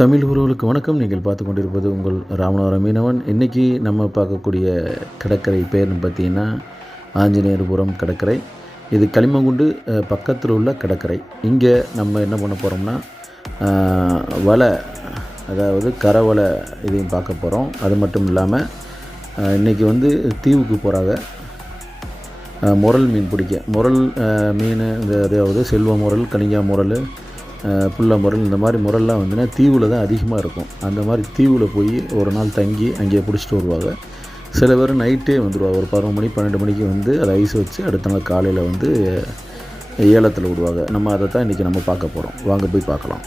தமிழ் உறவுகளுக்கு வணக்கம். நீங்கள் பார்த்து கொண்டிருப்பது உங்கள் ராமநாதர மீனவன். இன்றைக்கி நம்ம பார்க்கக்கூடிய கடற்கரை பேர்னு பார்த்தீங்கன்னா ஆஞ்சநேயர்புரம் கடற்கரை. இது களிமங்குண்டு பக்கத்தில் உள்ள கடற்கரை. இங்கே நம்ம என்ன பண்ண போகிறோம்னா வலை அதாவது கரை வலை இதையும் பார்க்க போகிறோம் அது மட்டும் இல்லாமல் இன்றைக்கி வந்து தீவுக்கு போகிறாங்க முரல் மீன் பிடிக்க. முரல் மீன் இந்த அதாவது செல்வ முரல் கனிஞ்சா முரல் புள்ள முரல் இந்த மாதிரி முரல்லாம் வந்துன்னா தீவில் தான் அதிகமாக இருக்கும். அந்த மாதிரி தீவில் போய் ஒரு நாள் தங்கி அங்கேயே பிடிச்சிட்டு வருவாங்க. சில பேர் நைட்டே வந்துடுவாங்க ஒரு பதினொரு மணி பன்னெண்டு மணிக்கு வந்து அதை ஐஸ் வச்சு அடுத்த நாள் காலையில் வந்து ஏலத்தில் விடுவாங்க. நம்ம அதை தான் இன்றைக்கி நம்ம பார்க்க போகிறோம் வாங்க போய் பார்க்கலாம்.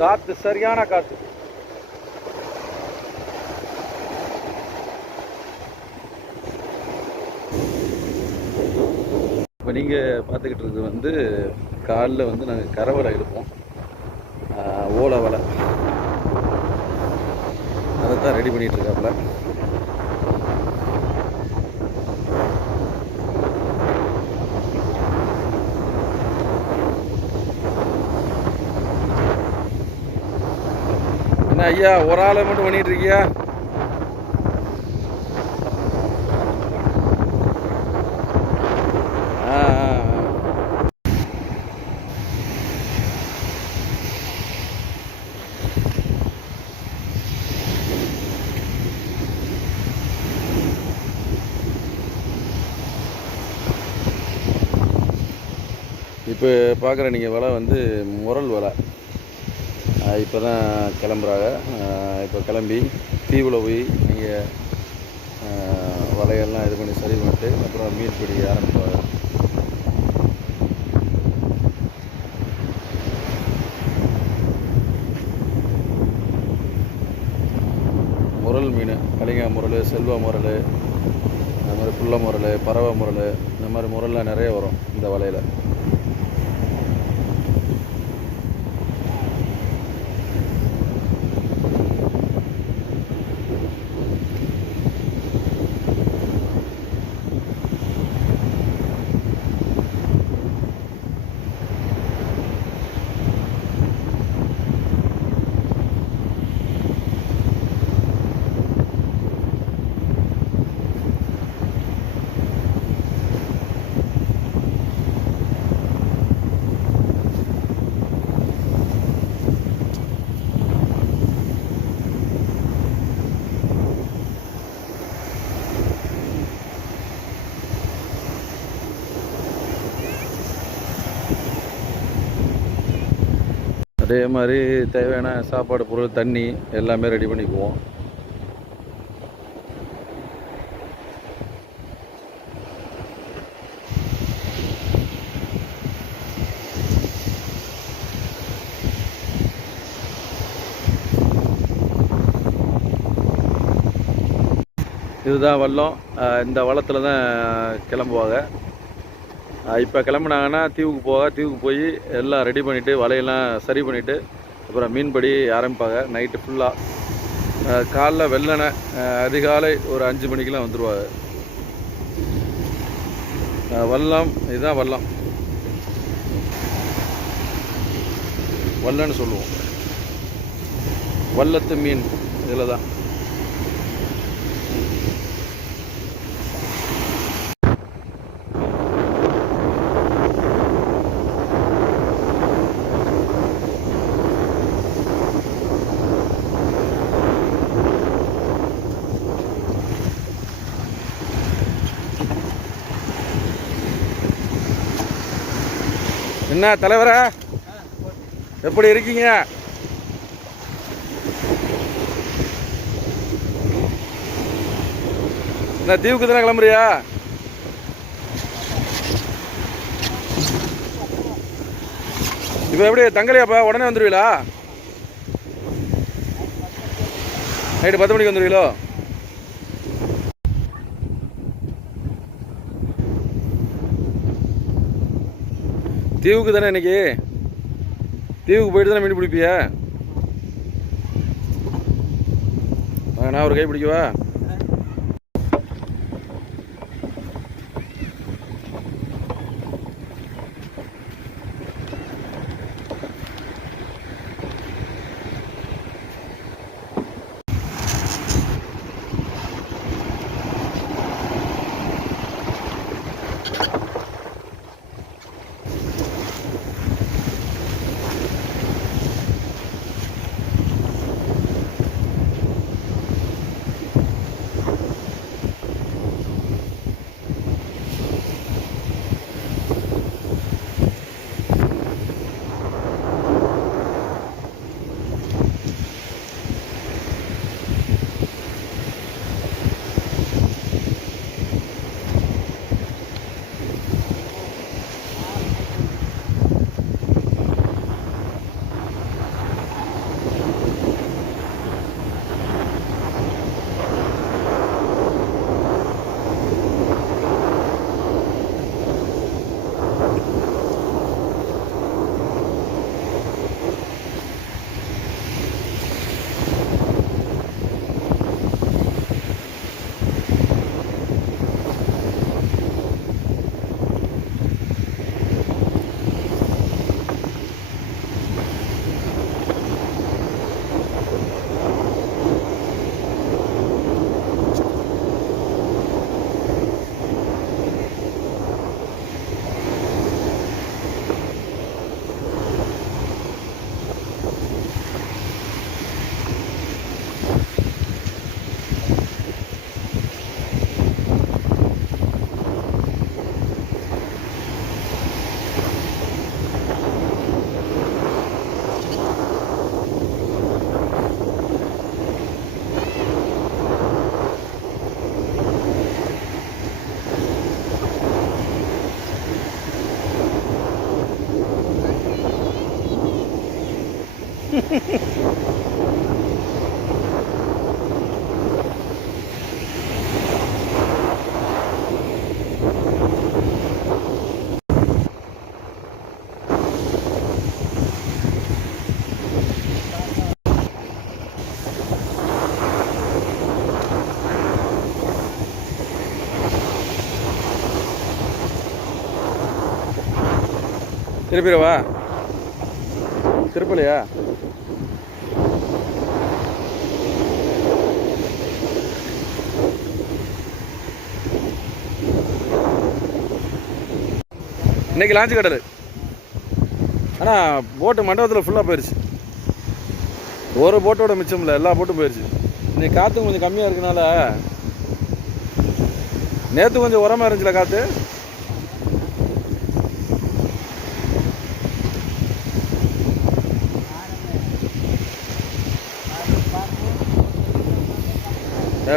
காத்து சரியான காத்து. இப்போ நீங்கள் பார்த்துக்கிட்டு இருக்கிறது வந்து காலில் வந்து நாங்கள் கரவலை எடுப்போம். ஓலை வலை. அதை தான் ரெடி பண்ணிகிட்ருக்காப்புல என்ன ஐயா ஒரு ஆளை மட்டும் பண்ணிட்டு இப்போ பார்க்குற நீங்கள் வலை வந்து முரல் வலை. இப்போ தான் கிளம்புறாங்க. இப்போ கிளம்பி தீவில் போய் நீங்கள் வலையெல்லாம் இது பண்ணி சரி பண்ணிட்டு அப்புறம் மீன் பிடி ஆரம்பிப்பாங்க. முரல் மீன் கலிங்கா முரல் செல்வ முரல் அது மாதிரி புள்ள முரல் பறவை முரல் இந்த மாதிரி முரல்லாம் நிறைய வரும் இந்த வலையில். அதே மாதிரி தேவையான சாப்பாடு பொருள் தண்ணி எல்லாமே ரெடி பண்ணிக்குவோம். இதுதான் வல்லம் இந்த வளத்தில் தான் கிளம்புவாங்க. இப்போ கிளம்புனாங்கன்னா தீவுக்கு போக தீவுக்கு போய் எல்லாம் ரெடி பண்ணிவிட்டு வலையெல்லாம் சரி பண்ணிவிட்டு அப்புறம் மீன்படி ஆரம்பிப்பாங்க. நைட்டு ஃபுல்லாக காலைல வெள்ளனை அதிகாலை ஒரு அஞ்சு மணிக்கெலாம் வந்துடுவாங்க வல்லம் இதுதான் வல்லம் வல்லன்னு சொல்லுவோம். வல்லத்து மீன் இதில் தான் என்ன தலைவரா? எப்படி இருக்கீங்க? என்ன தீவுக்கு தானே கிளம்புறியா? இப்போ எப்படி தங்கலையாப்பா உடனே வந்துடுவீங்களா நைட்டு பத்து மணிக்கு வந்துடுவீங்களோ தீவுக்கு தானே இன்னைக்கு? தீவுக்கு போயிட்டு தானே மீன் பிடிப்பியா? நான் ஒரு கை பிடிக்கவா? திருப்பிடவா? திருப்பலையா? இன்னைக்கு லாஞ்சு கடல். ஆனால் போட்டு மண்டபத்தில் ஃபுல்லாக போயிடுச்சு ஒரு போட்டோட மிச்சம் இல்லை எல்லா போட்டும் போயிடுச்சு இன்னைக்கு காற்று கொஞ்சம் கம்மியாக இருக்கனால நேற்று கொஞ்சம் உரமாக இருந்துச்சுல காற்று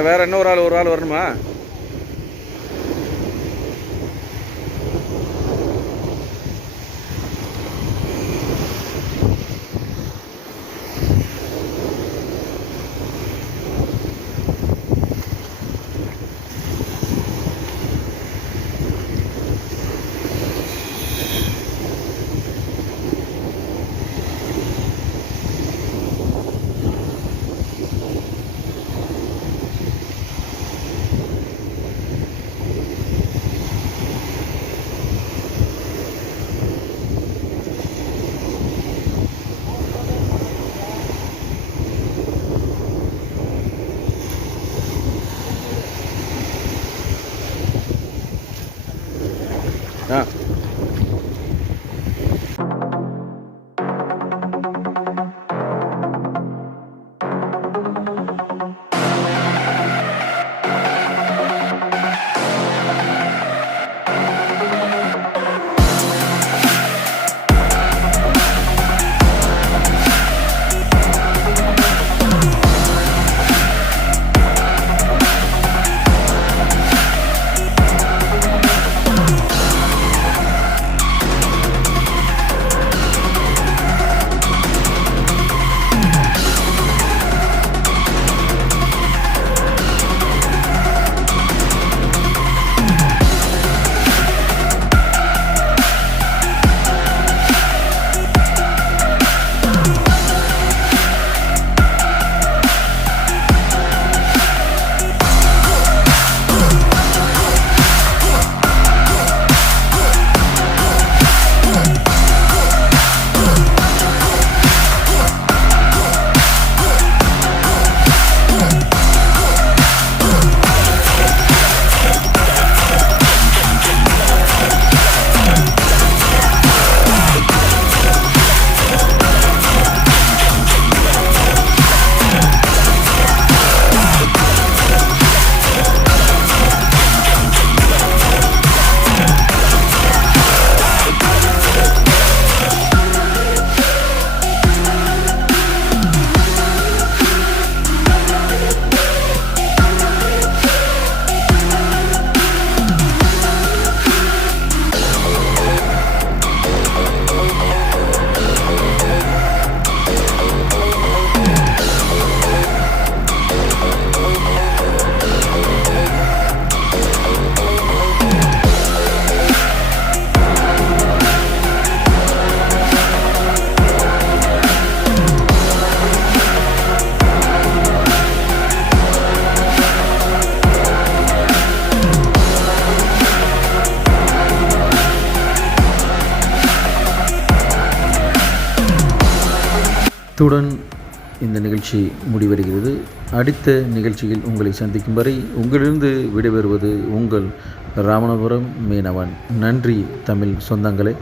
வேறு இன்னொரு ஆள் ஒரு ஆள் வரணுமா? இத்துடன் இந்த நிகழ்ச்சி முடிவடைகிறது. அடுத்த நிகழ்ச்சியில் உங்களை சந்திக்கும் வரை உங்களிலிருந்து விடைபெறுவது உங்கள் ராமநாதபுரம் மீனவன். நன்றி தமிழ் சொந்தங்களே.